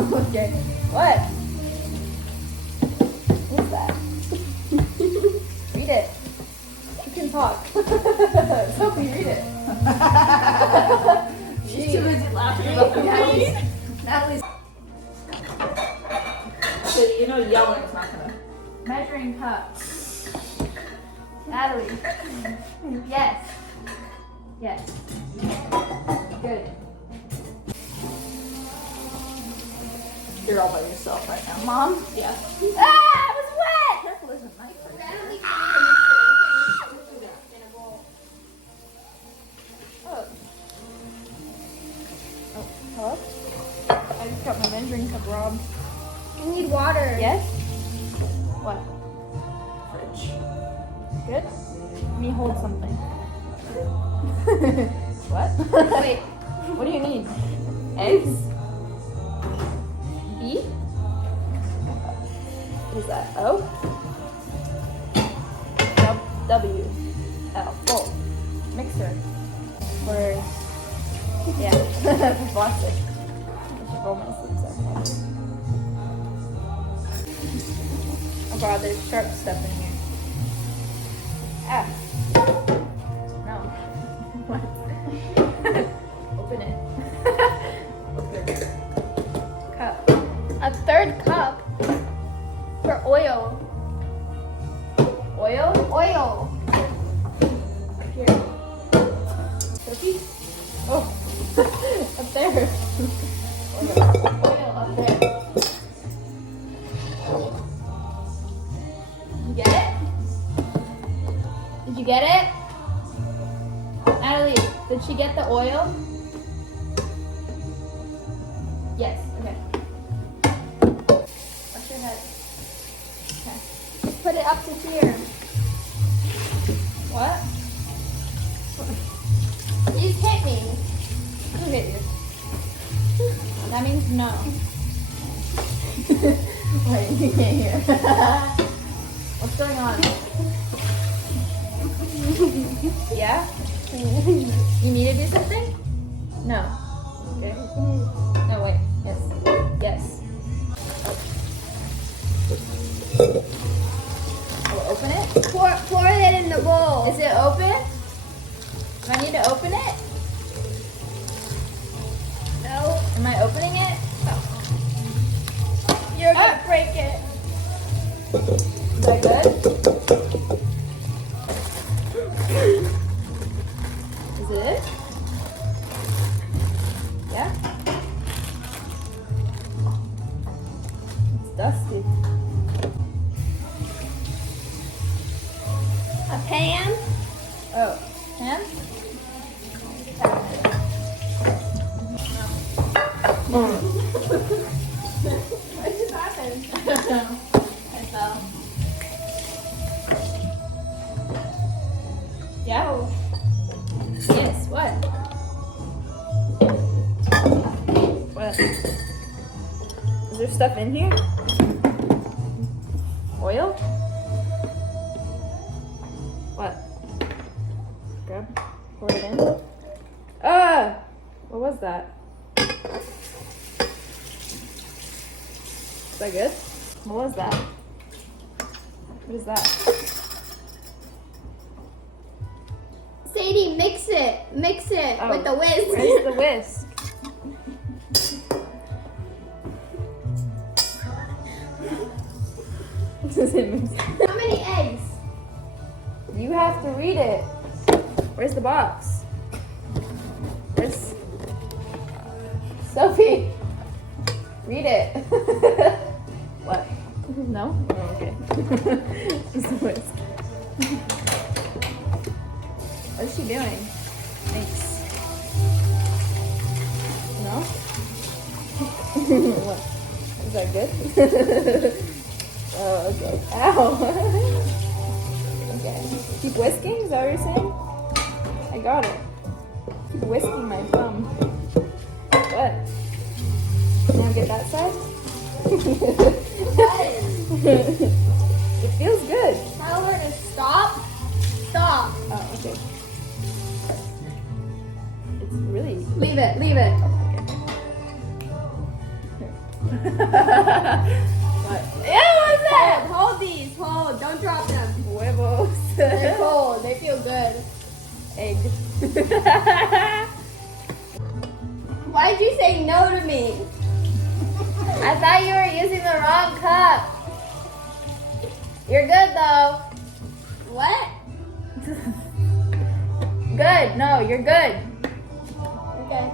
Okay. What? What's that? Read it. You can talk. Sophie, read it. She's too busy laughing about the Natalie's So you know yelling is not gonna. measuring cup. Natalie. Yes. Yes. Good. You're all by yourself right now. Mom? Yeah. Ah, it was wet! Careful, there's a knife right there. Oh. Oh, hello? I just got my measuring cup robbed. I need water. Yes? What? Fridge. Good? Let me hold something. What? Wait. What do you need? Eggs? B? What is that? O? W? L. Oh. Mixer. For, yeah, for plastic. I should roll my sleeves up. Oh god, there's sharp stuff in here. Ah. No. What? Open it. Open it. Cup. A third cup for oil. Oil? Oil. Here. Sophie? Oh. Up there. Oil up there. You get it? Did you get it? Natalie, did she get the oil? Yes, okay. Wash your head. Okay. Put it up to here. What? You just hit me. Who hit you? That means no. Wait, you can't hear. What's going on? Yeah? You need to do something? No. Okay. No, wait. Yes. Yes. Oh, open it? Pour it in the bowl. Is it open? Do I need to open it? No. Am I opening it? You're gonna break it. Is that good? Is it? Yeah? It's dusty. A pan. Oh, pan? What just happened? I fell. Yeah? Yes, what? What? Is there stuff in here? Oil? What? Grab, pour it in. Ah! What was that? Is that good? What was that? What is that? Sadie, mix it. Mix it Oh, with the whisk. Where's the whisk? Does it mix? How many eggs? You have to read it. Where's the box? Where's Sophie? Read it. What? No? Oh, okay. Just a whisk. What's she doing? Thanks. No? What? Is that good? Oh, okay. Ow. Okay. Keep whisking? Is that what you're saying? I got it. Keep whisking my thumb. What? You want to get that side? It feels good. Tell her to stop. Stop. Oh, okay. It's really. Leave it. Leave it. Okay. What? Yeah, what's that? Hold these. Hold. Don't drop them. Huevos. They're cold. They feel good. Egg. Why did you say no to me? I thought you were using the wrong cup. You're good though. What? Good. No, you're good. Okay.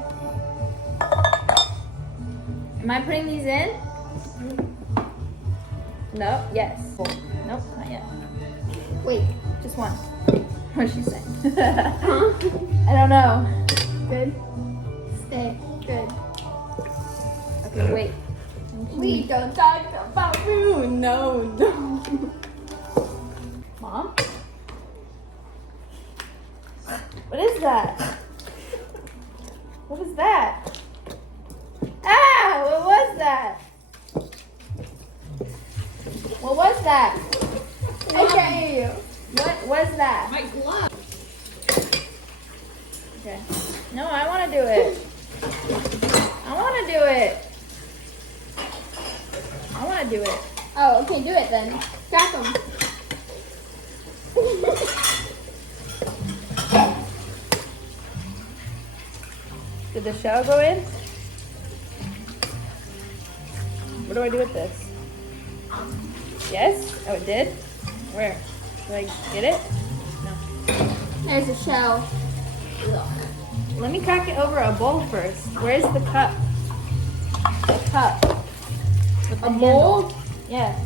Am I putting these in? No. Yes. Nope. Not yet. Wait. Just one. What's she saying? I don't know. Good. Stay. Good. Okay. Wait. We don't talk about food. No, no. Mom? What is that? What is that? Ah! What was that? What was that? I can't hear you. What was that? My glove. Okay. No, I want to do it. I want to do it. I want to do it. Oh, okay, do it then. Crack them. Did the shell go in? What do I do with this? Yes? Oh, it did? Where? Do I get it? No. There's a shell. Let me crack it over a bowl first. Where's the cup? The cup. With the A bowl? handle. Yeah.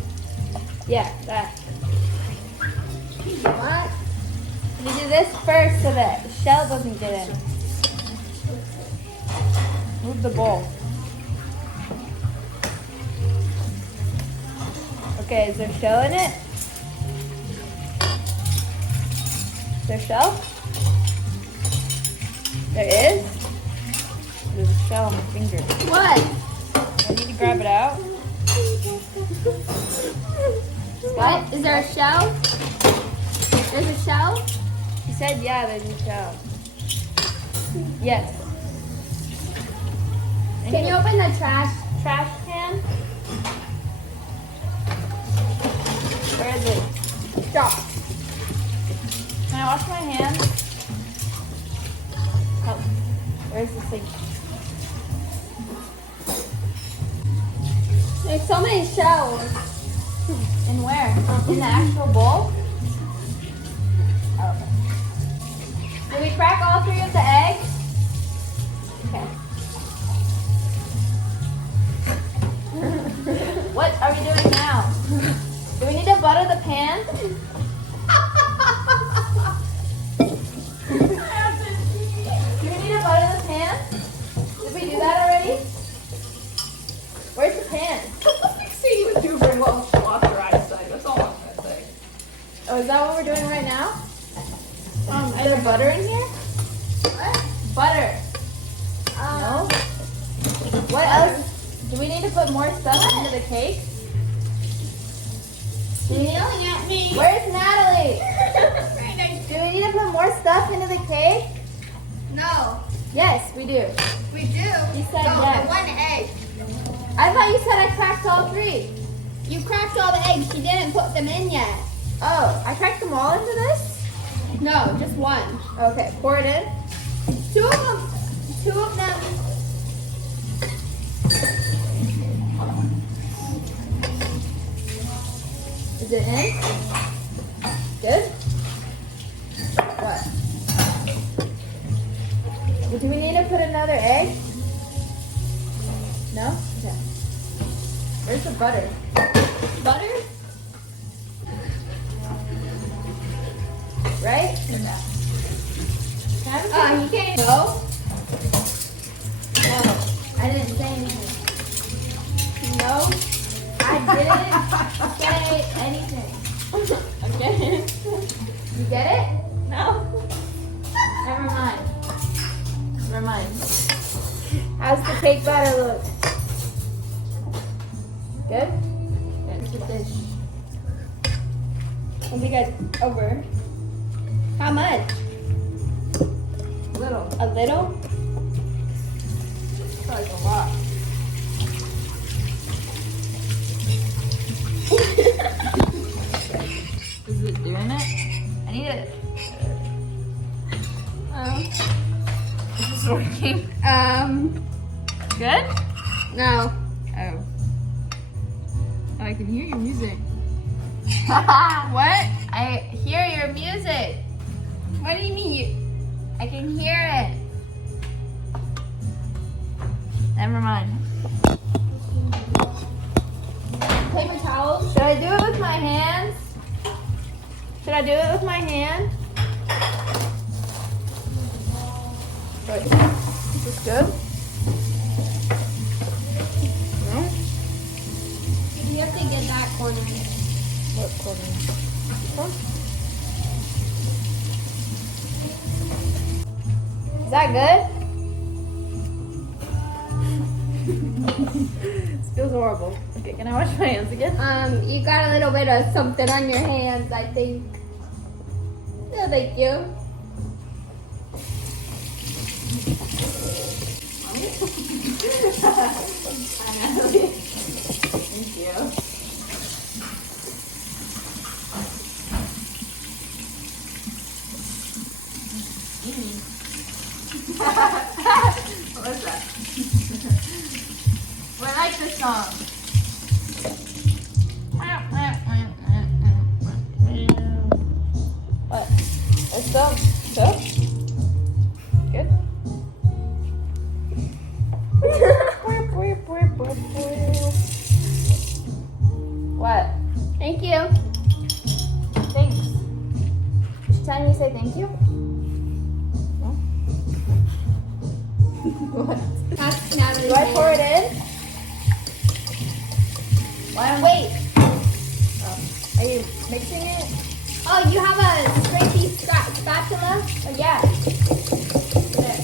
Yeah, that. What? You do this first so that the shell doesn't get in. Move the bowl. Okay, is there shell in it? Is there shell? There is? There's a shell on my finger. What? I need to grab it out. What? Is there a shell? There's a shell? He said, yeah, there's a shell. Yes. Can you open the trash can? Where is it? Stop. Can I wash my hands? Oh, where's the sink? There's so many shells. In where? In the actual bowl? Oh, okay. Did we crack all three of the eggs? Okay. What are we doing now? Do we need to butter the pan? Do we need to butter the pan? Did we do that already? Where's the pan? See you do very well wash your eyesight. That's all I'm gonna say. Oh, is that what we're doing right now? Is there butter in here? What? Butter. No? What else? Do we need to put more stuff into the cake? You're yelling at me. Where's Natalie? Right next- Do we need to put more stuff into the cake? No, Yes, we do. we do. You said no, yes. the one egg. I thought you said I cracked all three. You cracked all the eggs. You didn't put them in yet. Oh, I cracked them all into this? No, just one. Okay, pour it in. Two of them. Two of them. Is it in? Good? What? Do we need to put another egg? No? Okay. Where's the butter? Butter? Right? Can I have a You can't. No? No. I didn't say anything. No. I didn't say anything. Okay? You get it? No. Never mind. Never mind. How's the cake batter look? Good? Good. Look at this. I think it's over. How much? Little. A little? That's like a lot. Is it doing it? I need it. Is this working? Good? No. Oh. Oh, I can hear your music. What? I hear your music. What do you mean? I can hear it. Never mind. Paper towels. Should I do it with my hands? Should I do it with my hand? Wait, is this good? No? You have to get that corner. What corner? This one? Is that good? This feels horrible. Okay, can I wash my hands again? You got a little bit of something on your hands, I think. No, thank you. Thank you. What was that? I like this song. What? It's so good. What? Thank you. Thanks. Should Tanya say thank you? No? What? That's Natalie's Do I pour it hand. in? Why don't Wait. Oh. Are you mixing it? Oh, you have a scrapey spatula? Oh yeah. There.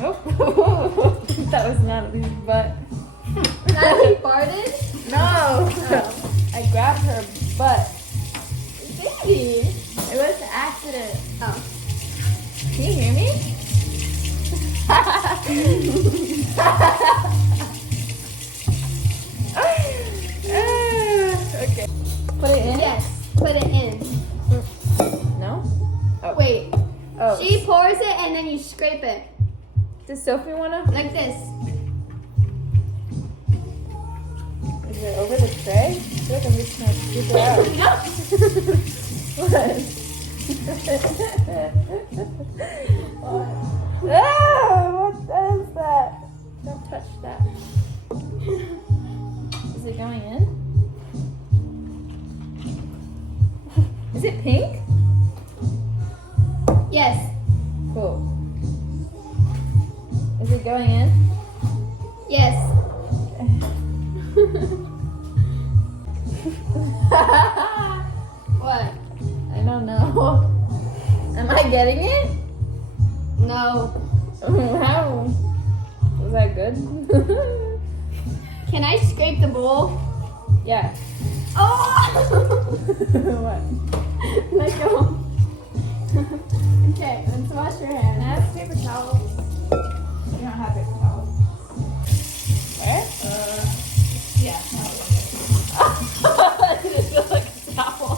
Oh. That was Natalie's butt. Natalie farted? No. I grabbed her butt. Baby. It was an accident. Oh. Can you hear me? Okay. Put it in? Yes. Put it in. No? Oh. Wait. Oh. She pours it and then you scrape it. Does Sophie wanna? Like this. Is it over the tray? I feel like I'm just gonna scoop it out. What? What is that? Don't touch that. Is it going in? Is it pink? Yes. Cool. Is it going in? Yes. What? I don't know. Am I getting it? No. How? Was that good? Can I scrape the bowl? Yeah. Oh! What? Let go. Okay, let's wash your Can I hands. have paper towels? You don't have paper towels. Where? Yeah. Did it feel like a towel?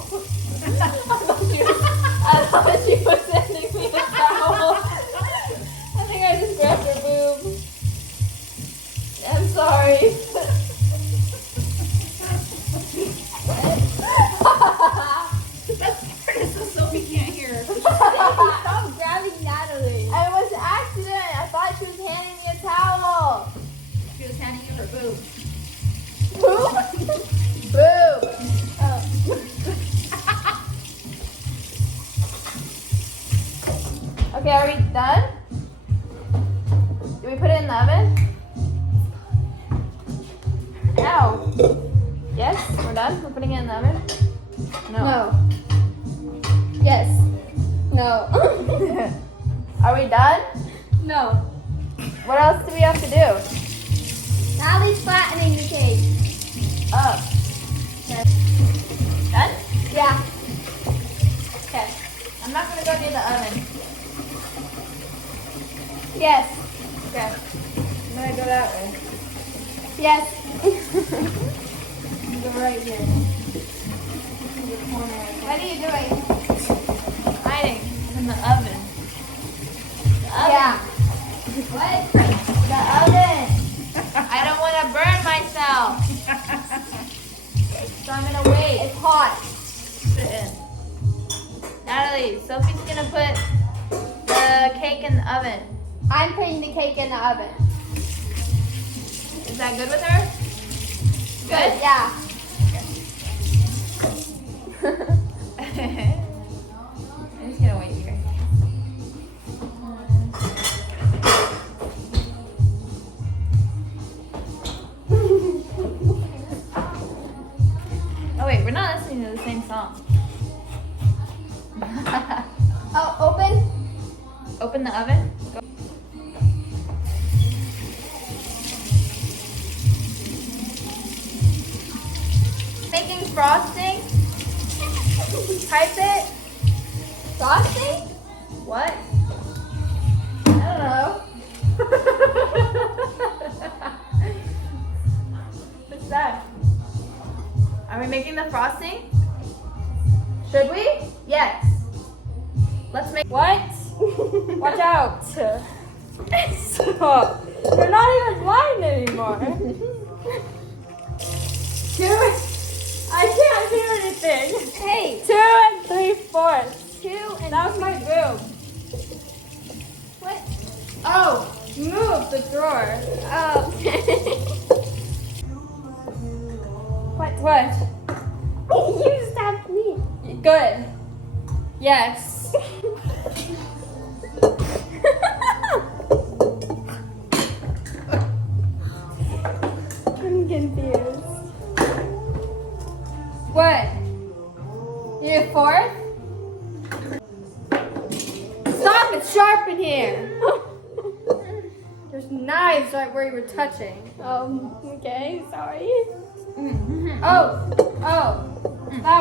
I thought she was sending me a towel. I think I just grabbed her boob. I'm sorry. So Sophie can't hear. Stop grabbing Natalie. It was an accident. I thought she was handing me a towel. She was handing you her boob. Boob? Boob. Oh. Okay, are we done? Do we put it in the oven? Ow. Yes, we're done? We're putting it in the oven? No. Yes. No. Are we done? No. What else do we have to do? Natalie's flattening the cake. Up. Okay. Done? Yeah. Okay. I'm not gonna go near the oven. Yes. Okay. I'm gonna go that way. Yes. Go right here. The corner right there. What are you doing? Hiding in the oven. The oven. Yeah. What? The oven. I don't want to burn myself. So I'm gonna wait. It's hot. Put it in. Natalie, Sophie's gonna put the cake in the oven. I'm putting the cake in the oven. Is that good with her? Good? Yeah. I'm just gonna wait here. Oh wait, we're not listening to the same song. Oh, open. Open the oven. Go. Making frosting. Type it. Frosting? What? I don't know. What's that? Are we making the frosting? Should we? Yes. Let's make. What? Watch out. Stop. You're not even blind anymore. I can't do anything. Hey. 2 and 3/4. 2 and That was my boob. what? Oh, move the drawer. Oh. What? You stabbed me. Good. Yes. I'm confused. What? You need a fork? Stop, it's sharp in here. There's knives right where you were touching. Okay, sorry. Oh, that